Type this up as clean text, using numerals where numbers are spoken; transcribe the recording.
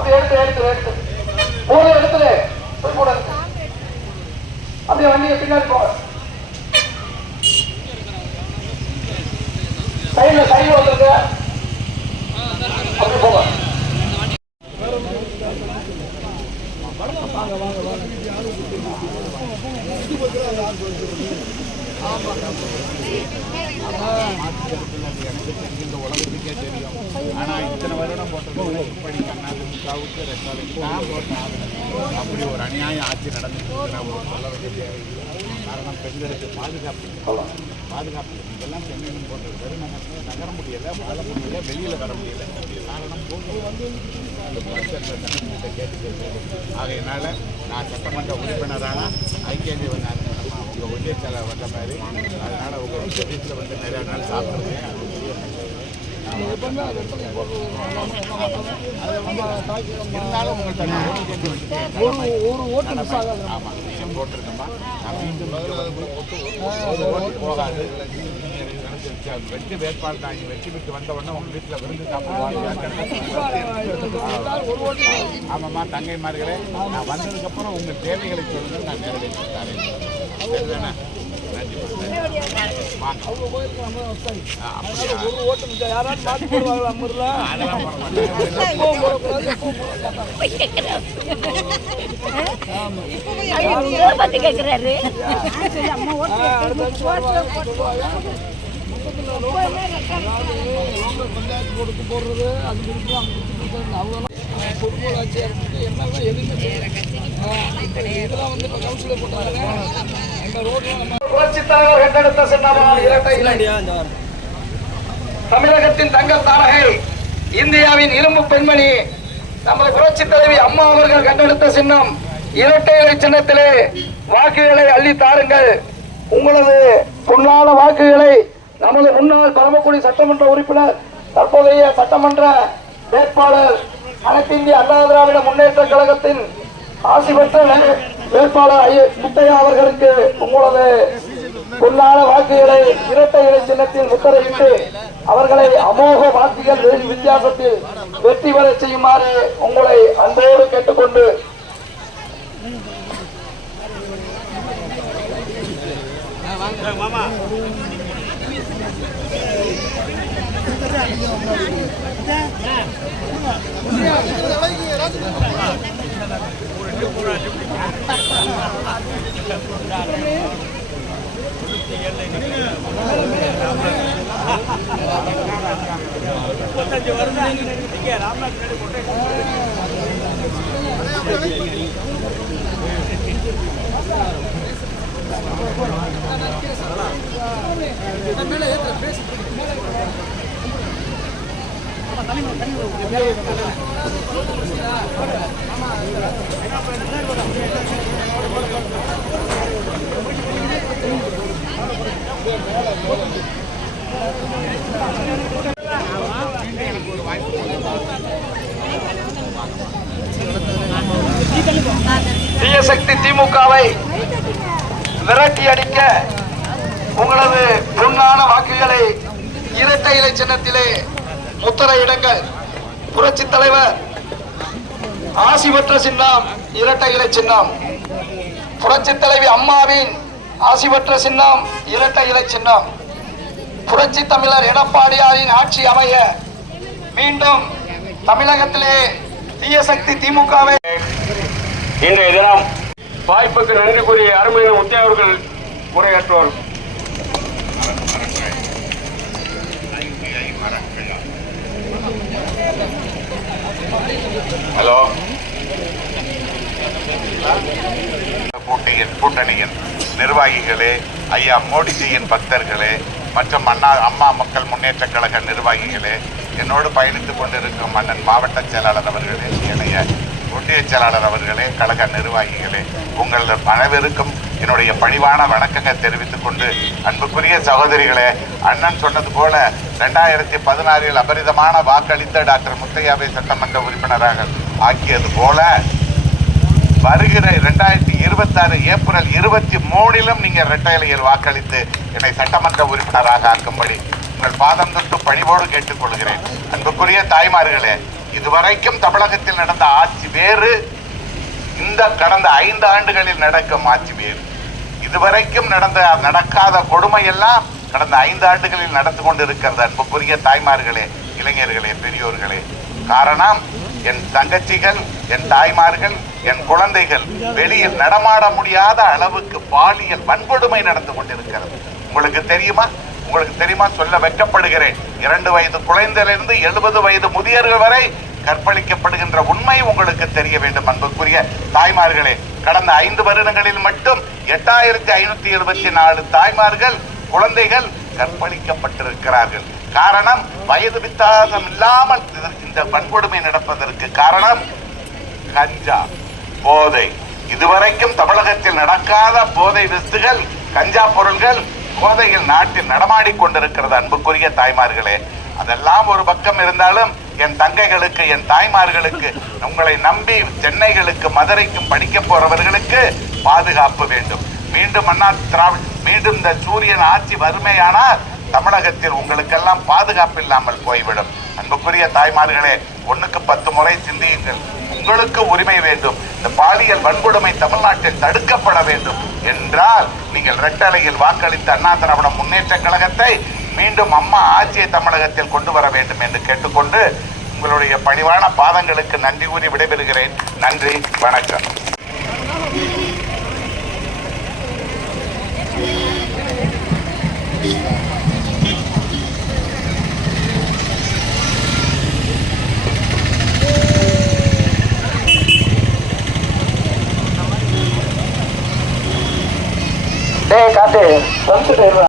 அப்படியே எடுத்து போல எடுத்துரு போய் போட அப்படியே வண்டியை பின்னாடி போக சைடுல வந்துருக்கு அப்படி போக இந்த உலகத்துக்கே தெரியும். ஆனால் இத்தனை வருடம் போட்டது அதிமுகவுக்கு நான் போட்டேன். அப்படி ஒரு அநியாயம் ஆட்சி நடந்துட்டு நம்ம சொல்ல வேண்டிய தேவையில்லை. காரணம் பெண்களுக்கு பாதுகாப்பு இதெல்லாம் பெண்களும் போட்டது வெறும் நகர முடியலை, வாழ முடியலை, வெளியில் வர முடியலை. காரணம் கேட்டு ஆகையினால நான் சட்டமன்ற உறுப்பினரான ஐக்கிய உங்கள் ஒன்றிய செயலர் வந்த மாதிரி அதனால் உங்கள் வீட்டில் வந்து நிறையா நாள் சாப்பிட்ருக்கேன். இருந்தாலும் உங்கள்கிட்ட ஆமாம் விஷயம் போட்டிருக்கேம்மா. நான் மீண்டும் போகாது. வெற்றி வேட்பாளர் தான் வெற்றி பெற்று வந்த உடனே உங்கள் வீட்டில் விருந்து சாப்பிடுவாங்க. ஆமாம்மா தங்கைமார்களே, நான் வந்ததுக்கப்புறம் உங்கள் தேவைகளை சொல்லுங்கள், நான் நிறைவேற்றி தரேன். சரிதானே? பஞ்சாயத்து போடுறது அது பொதுவாச்சு என்னெல்லாம் எதுவுமே இதெல்லாம் வந்து இப்போ கவுன்சிலர் போட்டாங்க. தமிழகத்தின் தங்கள் தாரகை, இந்தியாவின் இரும்பு பெண்மணி, நமது புரட்சி தலைவி அம்மா அவர்கள் கண்டெடுத்த சின்னம் இரட்டை இலை சின்னத்திலே வாக்குகளை அள்ளி தாருங்கள். உங்களது பொன்னான வாக்குகளை நமது முன்னாள் பரமக்குடி சட்டமன்ற உறுப்பினர், தற்போதைய சட்டமன்ற வேட்பாளர், அனைத்து இந்திய அண்ணா திராவிட முன்னேற்ற கழகத்தின் ஆசி பெற்ற வேட்பாளர் முத்தையா அவர்களுக்கு உங்களது பொன்னான வாக்குகளை இரட்டை இலை சின்னத்தில் முத்திரையிட்டு அவர்களை அமோக வாக்குகள் வித்தியாசத்தில் வெற்றி பெற செய்யுமாறு உங்களை அன்போடு கேட்டுக்கொண்டு தீயசக்தி திமுகவை விரட்டி அடிக்க உங்களது பொன்னான வாக்குகளை இரட்டை இலை சின்னத்திலே முத்திரையிடுங்கள். புரட்சி தலைவர் ஆசி பெற்ற சின்னம் இரட்டை இலை சின்னம். புரட்சி தலைவி அம்மாவின் ஆசி பெற்ற சின்னம் இரட்டை இலை சின்னம். புரட்சி தமிழர் எடப்பாடியாரின் ஆட்சி அமைய மீண்டும் தமிழகத்திலே தீயசக்தி திமுகவை இன்றைய தினம் வாய்ப்புக்கு நன்றி கூறிய அருமையான முத்தையா அவர்கள் உரையாற்றுவார். ஹலோ, கூட்டணியின் நிர்வாகிகளே, ஐயா மோடிஜியின் பக்தர்களே மற்றும் அம்மா மக்கள் முன்னேற்ற கழக நிர்வாகிகளே, என்னோடு பயணித்துக் கொண்டிருக்கும் அண்ணன் மாவட்ட செயலாளர் அவர்களே, இணைய ஒன்றிய செயலாளர் அவர்களே, கழக நிர்வாகிகளே, உங்கள் அனைவருக்கும் என்னுடைய பணிவான வணக்கங்களை தெரிவித்துக் கொண்டு, அன்புக்குரிய சகோதரிகளே, அண்ணன் சொன்னது போல 2016 அபரிதமான வாக்களித்த டாக்டர் முத்தையாவை சட்டமன்ற உறுப்பினராக ஆக்கியது போல வருகிற 2026 ஏப்ரல் 23 நீங்க இரட்டை இலையில் வாக்களித்து என்னை சட்டமன்ற உறுப்பினராக ஆக்கும்படி உங்கள் பாதம் தொட்டு பணிவோடு கேட்டுக்கொள்கிறேன். அன்புக்குரிய தாய்மார்களே, இதுவரைக்கும் தமிழகத்தில் நடந்த ஆட்சி வேறு, இந்த கடந்த 5 ஆண்டுகளில் நடக்கும் ஆட்சி வேறு. இதுவரைக்கும் நடக்காத கொடுமை எல்லாம் கடந்த 5 ஆண்டுகளில் நடந்து கொண்டிருக்கிறது. அன்புக்குரிய தாய்மார்களே, இளைஞர்களே, பெரியோர்களே, காரணம் என் தங்கச்சிகள், என் தாய்மார்கள், என் குழந்தைகள் வெளியில் நடமாட முடியாத அளவுக்கு பாலியல் வன்கொடுமை நடந்து கொண்டிருக்கிறது. உங்களுக்கு தெரியுமா சொல்ல வெட்கப்படுகிறேன். 2 வயது குழந்தையிலிருந்து 70 வயது முதியவர்கள் வரை கற்பழிக்கப்படுகின்ற உண்மை உங்களுக்கு தெரிய வேண்டும். அன்புக்குரிய தாய்மார்களே, கடந்த 5 வருடங்களில் மட்டும் 8574 தாய்மார்கள், குழந்தைகள் கற்பழிக்கப்பட்டிருக்கிறார்கள். காரணம், வயது வித்தியாசம் இல்லாமல் இந்த வன்கொடுமை நடப்பதற்கு காரணம் கஞ்சா, போதை. இதுவரைக்கும் தமிழகத்தில் நடக்காத போதை வஸ்துகள், கஞ்சா பொருள்கள், போதையில் நாட்டில் நடமாடிக் கொண்டிருக்கிறது. அன்புக்குரிய தாய்மார்களே, அதெல்லாம் ஒரு பக்கம் இருந்தாலும் என் தங்கைகளுக்கு, என் தாய்மார்களுக்கு, உங்களை நம்பி சென்னைகளுக்கு, மதுரைக்கும் படிக்க போறவர்களுக்கு பாதுகாப்பு வேண்டும். மீண்டும் இந்த சூரியன் ஆட்சி வறுமையானால் தமிழகத்தில் உங்களுக்கெல்லாம் பாதுகாப்பு இல்லாமல் போய்விடும். அன்புக்குரிய தாய்மார்களே, 1க்கு 10 முறை சிந்தியுங்கள். உங்களுக்கு உரிமை வேண்டும். இந்த பாலியல் வன்கொடுமை தமிழ்நாட்டில் தடுக்கப்பட வேண்டும் என்றால் நீங்கள் இரட்டலையில் வாக்களித்த அண்ணா திராவிட முன்னேற்ற கழகத்தை மீண்டும் அம்மா ஆட்சியை தமிழகத்தில் கொண்டு வர வேண்டும் என்று கேட்டுக்கொண்டு உங்களுடைய பணிவான பாதங்களுக்கு நன்றி கூறி விடைபெறுகிறேன். நன்றி, வணக்கம். காட்டு